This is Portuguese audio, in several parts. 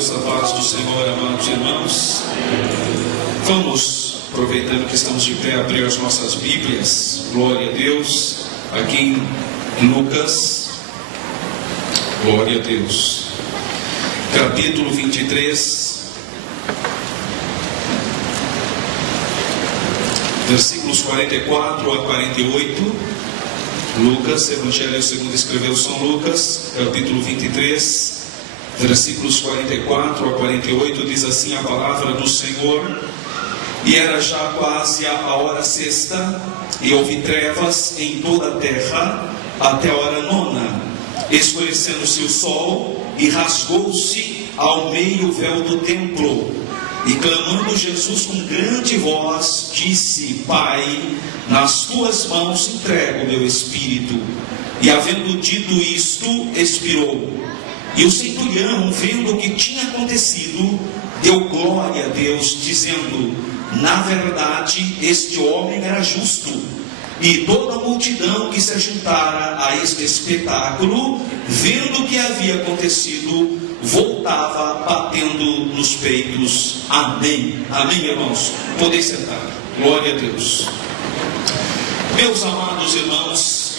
Deus, a paz do Senhor, amados irmãos. Vamos, aproveitando que estamos de pé, abrir as nossas Bíblias. Glória a Deus. Aqui em Lucas, glória a Deus, capítulo 23, versículos 44 a 48. Lucas, Evangelho segundo escreveu São Lucas, capítulo 23, versículos 44 a 48, diz assim a palavra do Senhor: E era já quase a hora sexta, e houve trevas em toda a terra, até a hora nona, escurecendo-se o sol, e rasgou-se ao meio o véu do templo. E clamando Jesus com grande voz, disse: Pai, nas tuas mãos entrego o meu espírito. E havendo dito isto, expirou. E o centurião, vendo o que tinha acontecido, deu glória a Deus, dizendo: Na verdade, este homem era justo. E toda a multidão que se ajuntara a este espetáculo, vendo o que havia acontecido, voltava batendo nos peitos. Amém. Amém, irmãos. Podem sentar. Glória a Deus. Meus amados irmãos,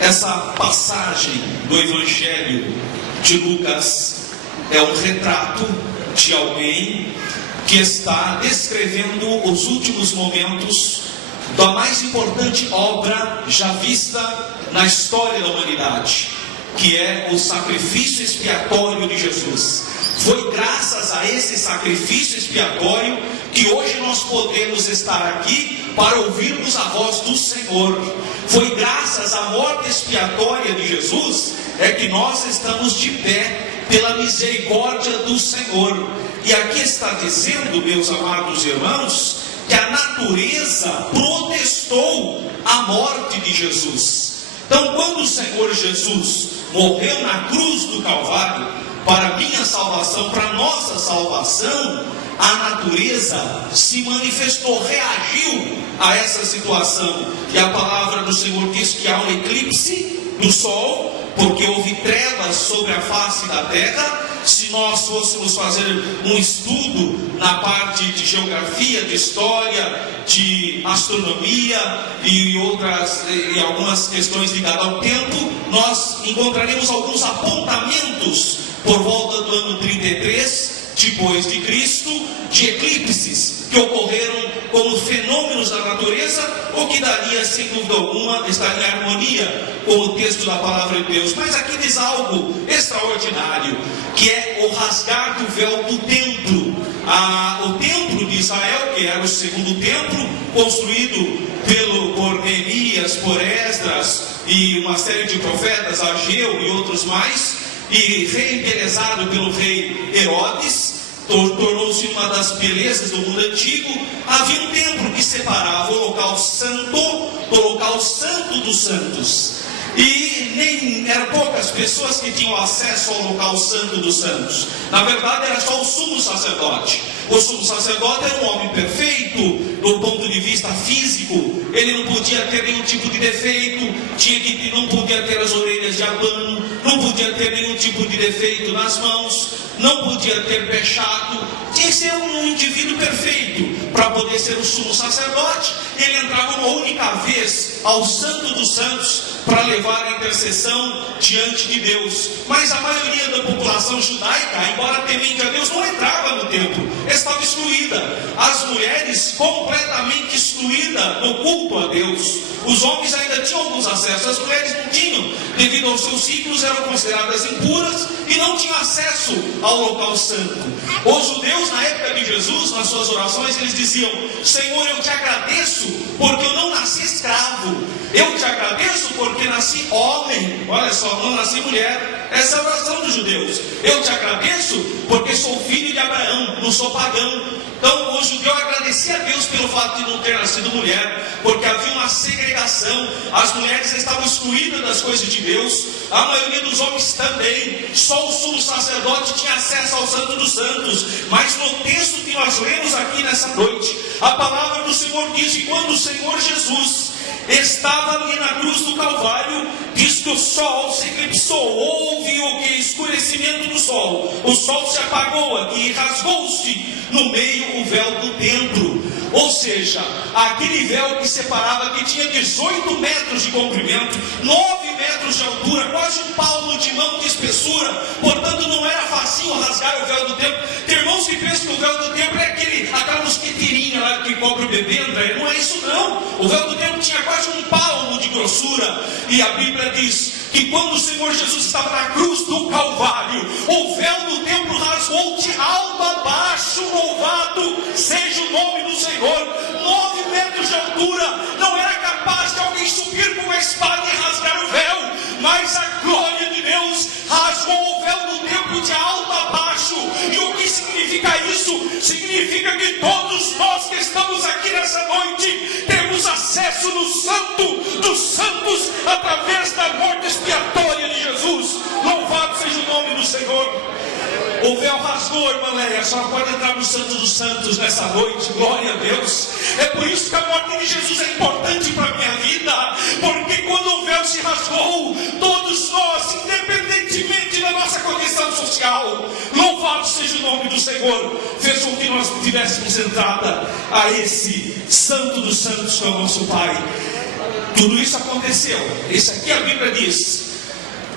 essa passagem do Evangelho de Lucas é um retrato de alguém que está descrevendo os últimos momentos da mais importante obra já vista na história da humanidade, que é o sacrifício expiatório de Jesus. Foi graças a esse sacrifício expiatório que hoje nós podemos estar aqui para ouvirmos a voz do Senhor. Foi graças à morte expiatória de Jesus é que nós estamos de pé pela misericórdia do Senhor. E aqui está dizendo, meus amados irmãos, que a natureza protestou a morte de Jesus. Então, quando o Senhor Jesus morreu na cruz do Calvário, para minha salvação, para nossa salvação, a natureza se manifestou, reagiu a essa situação. E a palavra do Senhor diz que há um eclipse do sol, porque houve trevas sobre a face da terra. Se nós fôssemos fazer um estudo na parte de geografia, de história, de astronomia e algumas questões ligadas ao tempo, nós encontraremos alguns apontamentos por volta do ano 33 depois de Cristo, de eclipses que ocorreram como fenômenos da natureza, o que daria, sem dúvida alguma, estar em harmonia com o texto da palavra de Deus. Mas aqui diz algo extraordinário, que é o rasgar do véu do templo. O templo de Israel, que era o segundo templo, construído por Neemias, por Esdras e uma série de profetas, Ageu e outros mais, e reembelezado pelo rei Herodes, tornou-se uma das belezas do mundo antigo. Havia um templo que separava o local santo do local santo dos santos, e eram poucas pessoas que tinham acesso ao local santo dos santos. Na verdade, era só o sumo sacerdote. O sumo sacerdote era um homem perfeito do ponto de vista físico. Ele não podia ter nenhum tipo de defeito, não podia ter as orelhas de abano, não podia ter nenhum tipo de defeito nas mãos, não podia ter pecado. Tinha que ser um indivíduo perfeito para poder ser o sumo sacerdote. Ele entrava uma única vez ao Santo dos Santos para levar a intercessão diante de Deus. Mas a maioria da população judaica, embora temente a Deus, não entrava no templo, estava excluída. As mulheres completamente excluídas no culto a Deus. Os homens ainda tinham alguns acessos, as mulheres não tinham, devido aos seus ciclos, eram consideradas impuras e não tinham acesso ao local santo. Os judeus, na época de Jesus, nas suas orações, eles diziam: Senhor, eu te agradeço porque eu não nasci escravo, eu te agradeço porque nasci homem, olha só, não nasci mulher. Essa é a oração dos judeus. Eu te agradeço porque sou filho de Abraão, não sou pagão. Então o judeu agradecia a Deus pelo fato de não ter nascido mulher, porque havia uma segregação. As mulheres estavam excluídas das coisas de Deus, a maioria dos homens também. Só o sumo sacerdote tinha acesso ao Santo dos Santos. Mas no texto que nós lemos aqui nessa noite, a palavra do Senhor diz que quando o Senhor Jesus estava ali na cruz do Calvário, diz que o sol se eclipsou, houve o que? Escurecimento nascimento do sol, o sol se apagou aqui e rasgou-se no meio o véu do templo. Ou seja, aquele véu que separava, que tinha 18 metros de comprimento, 9 metros de altura, quase um palmo de mão de espessura, portanto não era facinho rasgar o véu do templo. Tem irmãos que pensam que o véu do templo é aquela mosqueteirinha lá que cobre o bebê, André. Não é isso não. O véu do templo tinha quase um palmo de grossura, e a Bíblia diz que quando o Senhor Jesus estava na cruz do Calvário, o véu do templo rasgou de alto a baixo. Louvado seja o nome do Senhor. 9 metros de altura, não era capaz de alguém subir com uma espada e rasgar o véu, mas a glória de Deus rasgou o véu do templo de alto a baixo. E o que significa isso? Significa que todos nós que estamos aqui nessa noite temos acesso no Santo dos Santos através da morte expiatória de Jesus. Louvado seja o nome do Senhor. O véu rasgou, irmã Leia, só pode entrar no Santo dos Santos nessa noite, glória a Deus. É por isso que a morte de Jesus é importante para a minha vida, porque quando o véu se rasgou, todos nós, independentemente da nossa condição social, louvado seja o nome do Senhor, fez com que nós tivéssemos entrada a esse Santo dos Santos, que é o nosso Pai. Tudo isso aconteceu, isso aqui a Bíblia diz,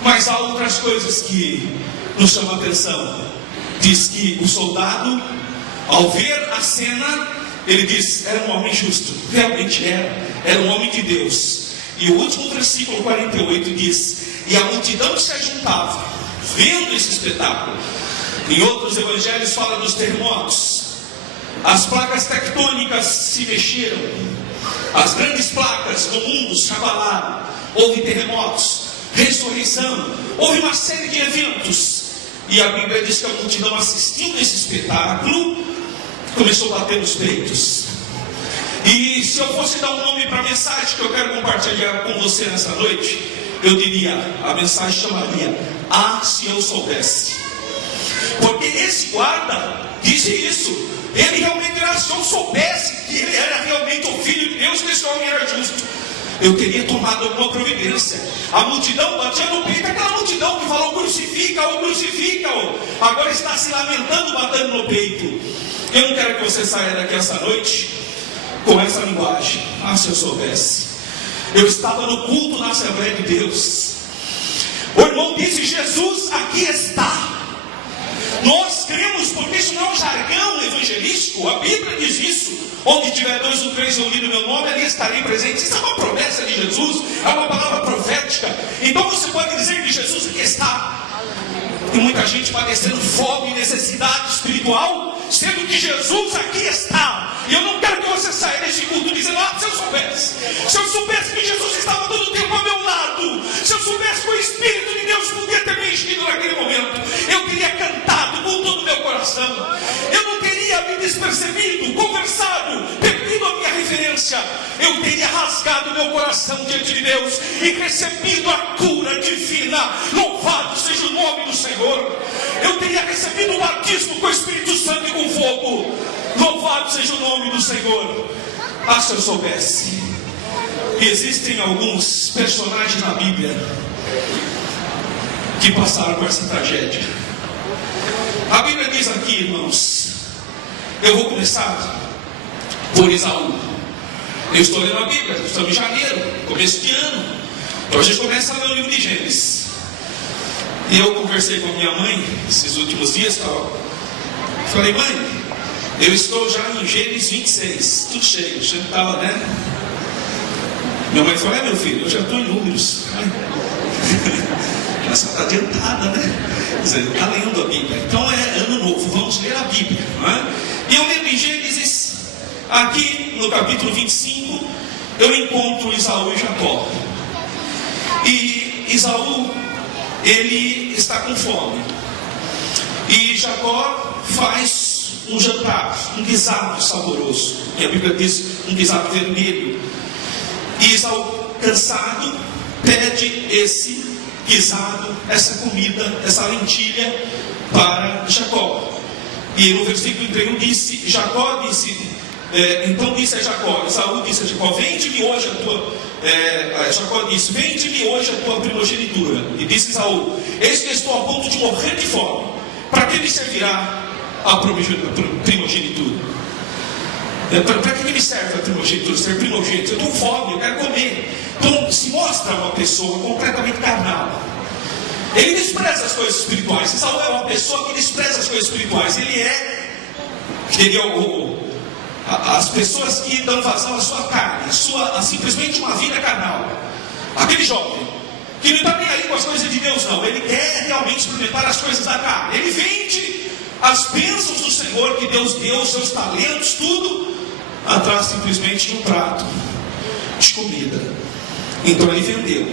mas há outras coisas que nos chamam a atenção. Diz que o soldado, ao ver a cena, ele diz: era um homem justo. Realmente era um homem de Deus. E o último versículo 48 diz: e a multidão se ajuntava, vendo esse espetáculo. Em outros evangelhos fala dos terremotos. As placas tectônicas se mexeram, as grandes placas do mundo se abalaram. Houve terremotos, ressurreição, houve uma série de eventos. E a Bíblia diz que a multidão, assistindo esse espetáculo, começou a bater nos peitos. E se eu fosse dar um nome para a mensagem que eu quero compartilhar com você nessa noite, eu diria, a mensagem chamaria: ah, se eu soubesse. Porque esse guarda disse isso. Ele realmente era, se eu soubesse que ele era realmente o Filho de Deus, que esse homem era justo, eu teria tomado alguma providência. A multidão batia no peito, aquela multidão que falou: crucifica-o, crucifica-o, agora está se lamentando, batendo no peito. Eu não quero que você saia daqui essa noite com essa linguagem: ah, se eu soubesse. Eu estava no culto na Assembleia de Deus, o irmão disse: Jesus aqui está. Nós cremos, porque isso não é um jargão evangelístico. A Bíblia diz isso: onde tiver 2 ou 3 reunidos no meu nome, ali estarei presente. Isso é uma promessa de Jesus, é uma palavra profética. Então você pode dizer que Jesus aqui está. Tem muita gente padecendo fome e necessidade espiritual, sendo que Jesus aqui está. E eu não quero que você saia desse culto dizendo: ah, se eu soubesse que Jesus estava todo o tempo ao meu lado, se eu soubesse que o Espírito de Deus podia ter me enchido naquele momento, eu teria cantado com todo o meu coração, eu não teria me despercebido, conversado, perdido a minha referência, eu teria rasgado meu coração diante de Deus e recebido a cura divina. Louvado seja o nome do Senhor. Eu teria recebido o batismo com o Espírito Santo e com fogo. Louvado seja o nome do Senhor. Ah, se eu soubesse. E existem alguns personagens na Bíblia que passaram por essa tragédia. A Bíblia diz aqui, irmãos, eu vou começar por Esaú. Eu estou lendo a Bíblia, estamos em janeiro, começo de ano. Então a gente começa a ler o livro de Gênesis. E eu conversei com a minha mãe esses últimos dias, falei: mãe, eu estou já em Gênesis 26, tudo cheio, já estava, né? Minha mãe falou: meu filho, eu já estou em Números. Ela só está adiantada, né? Quer dizer, está lendo a Bíblia. Então é ano novo, vamos ler a Bíblia, não é? E eu lendo em Gênesis, aqui no capítulo 25, eu encontro Esaú e Jacó. E Esaú, ele está com fome. E Jacó faz um jantar, um guisado saboroso. E a Bíblia diz um guisado vermelho. E Esaú, cansado, pede esse guisado, essa comida, essa lentilha para Jacó. E no versículo 31 disse, então disse a Jacó, Esaú disse a Jacó: vende-me hoje a tua... Jacó disse: vende-me hoje a tua primogenitura. E disse Esaú: eis que estou a ponto de morrer de fome. que me servirá a primogenitura? Para que me serve a primogenitura? Ser primogênito? Eu estou com fome, eu quero comer. Então se mostra uma pessoa completamente carnal. Ele despreza as coisas espirituais. Esaú é uma pessoa que despreza as coisas espirituais. Ele é as pessoas que dão vazão à sua carne, simplesmente uma vida carnal. Aquele jovem que não está nem aí com as coisas de Deus, não. Ele quer realmente experimentar as coisas da carne. Ele vende as bênçãos do Senhor que Deus deu, os seus talentos, tudo, atrás simplesmente de um prato de comida. Então ele vendeu.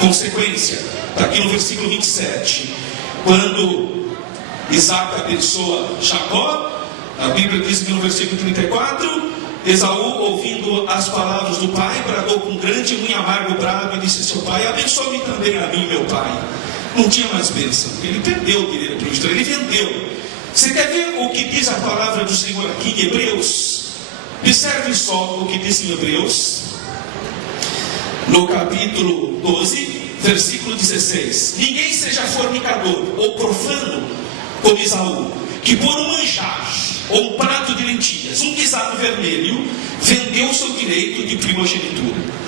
Consequência, está aqui no versículo 27. Quando Isaac abençoa Jacó, a Bíblia diz que no versículo 34, Esaú, ouvindo as palavras do pai, bradou com grande e muito amargo brado e disse: seu pai, abençoe-me também a mim, meu pai. Não tinha mais bênção. Ele perdeu o direito para o ele vendeu. Você quer ver o que diz a palavra do Senhor aqui em Hebreus? Observe só o que diz em Hebreus, no capítulo 12, versículo 16. Ninguém seja fornicador ou profano como Esaú, que por um manjar ou um prato de lentilhas, um guisado vermelho, vendeu o seu direito de primogenitura.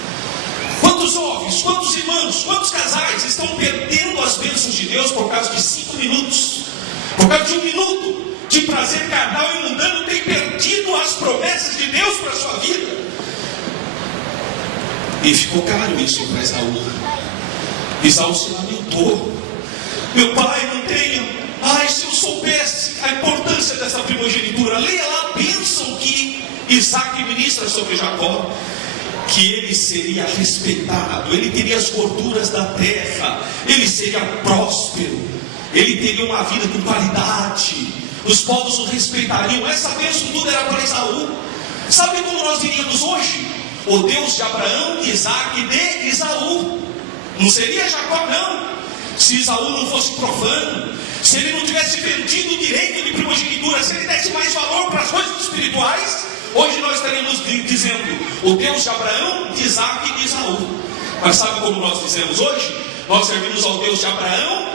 Quantos homens, quantos irmãos, quantos casais estão perdendo as bênçãos de Deus por causa de 5 minutos? Por causa de 1 minuto de prazer carnal e mundano, tem perdido as promessas de Deus para a sua vida. E ficou caro isso para Esaú. Esaú se lamentou: meu pai, não tenha. Ai, se eu soubesse a importância dessa primogenitura. Leia lá a bênção que Isaac ministra sobre Jacó, que ele seria respeitado, ele teria as gorduras da terra, ele seria próspero, ele teria uma vida com qualidade, os povos o respeitariam. Essa bênção tudo era para Esaú. Sabe como nós diríamos hoje? O Deus de Abraão, de Isaac e de Esaú. Não seria Jacó, não. Se Esaú não fosse profano, se ele não tivesse vendido o direito de primogenitura, se ele desse mais valor para as coisas espirituais, hoje nós estaríamos dizendo o Deus de Abraão, de Isaac e de Esaú. Mas sabe como nós dizemos hoje? Nós servimos ao Deus de Abraão,